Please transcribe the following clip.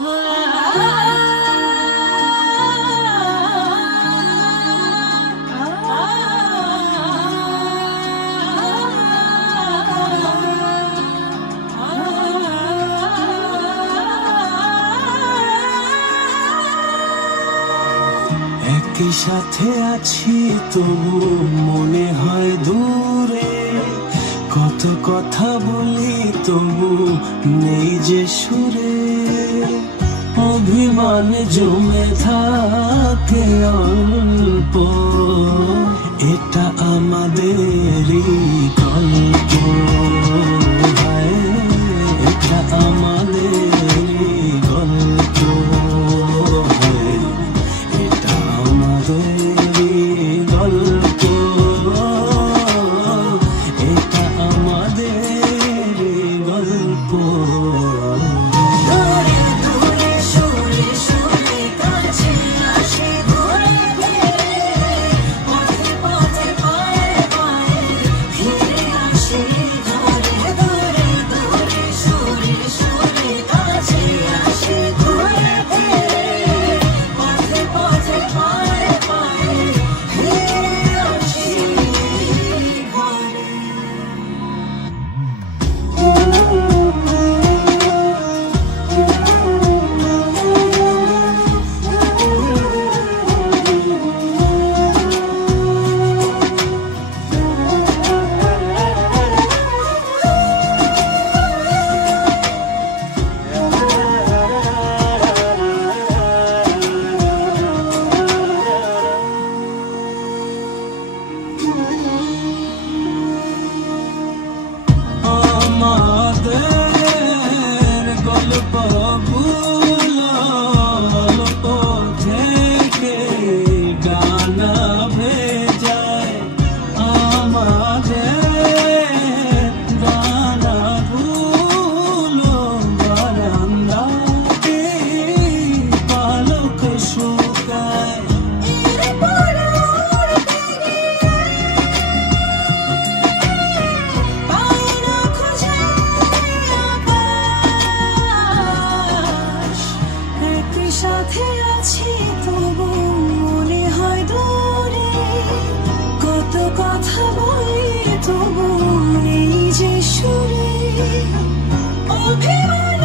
একই সাথে আছি তবু মনে হয় দূরে, কত কথা বলি তবু নেই যে সুরে। অভিমান জমে থাকে অল্প, এটা আমাদেরই গল্প। এটা আমাদেরই গল্প, এটা আমাদেরই গল্প, এটা আমাদেরই গল্প। সাথে আছি তবু মনে হয় দূরে, কত কথা বলি তবু নেই যে সুরে। অভিমান